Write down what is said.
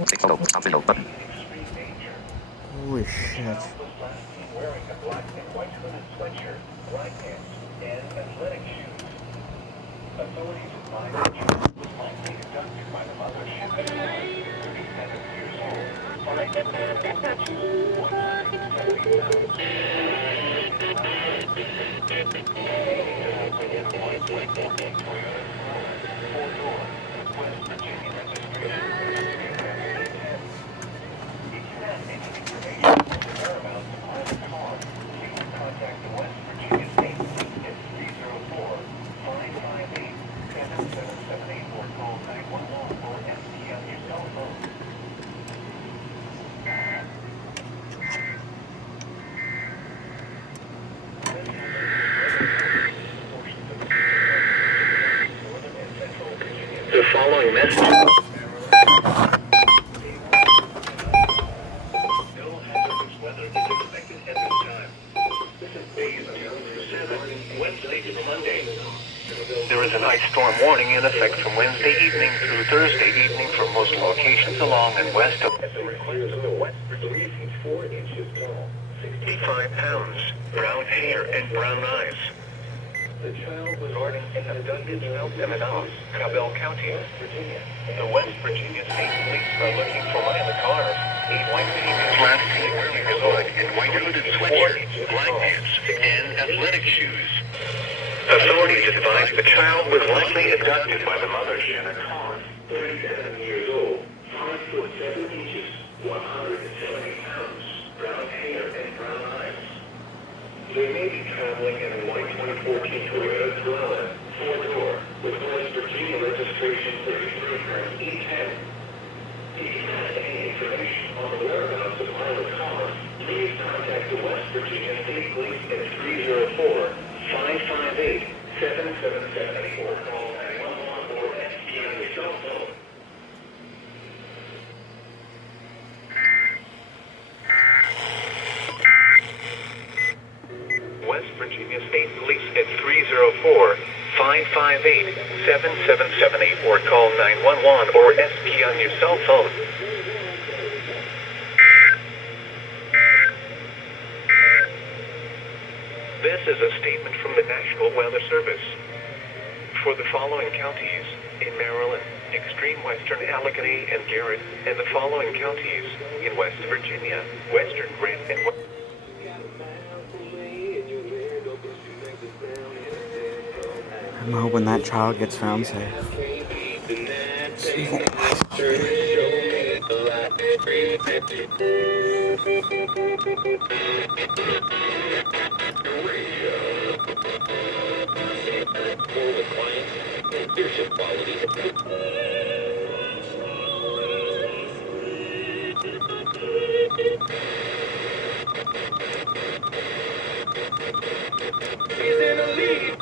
Optional button. Holy shit. Wearing a black and white hooded sweatshirt, black pants, and athletic shoes. Authorities advise the child was likely abducted by the mothership at 37 years old. 170 pounds. Four-door, West Virginia registration. If you have any information on the whereabouts of the car, please contact the West Virginia State Police at 304-558-7778 or call 911 or SP on your cell phone. The following message. No hazardous weather is expected at this time. This is based on 7 Wednesday to Monday. There is an ice storm warning in effect from Wednesday evening through Thursday evening for most locations along and west of. At the request of the West Virginia, he's 4 inches tall, 65 pounds, brown hair and brown eyes. The child was ordered and abducted in Cabell County, West Virginia. The West Virginia State Police are looking for one of the cars. A white female last seen wearing a hood and white hooded sweatshirt, black pants, and athletic shoes. Authorities advise the child was likely abducted by the mothership. 37 years old, 5 foot 7 inches, 170 pounds, brown hair and brown eyes. They may be traveling in a white 2014 Toyota Corolla, 4-door, with West Virginia registration 33E10. If you have any information on the whereabouts of either car, please contact the West Virginia State Police at 304-558-7778 or call 911 or SP on your cell phone. West Virginia State Police at 304-558-7778 or call 911 or SP on your cell phone. This is a statement from the National Weather Service. For the following counties in Maryland, extreme western Allegheny and Garrett, and the following counties in West Virginia, western Grant and I'm hoping that child gets found safe. He's in the lead.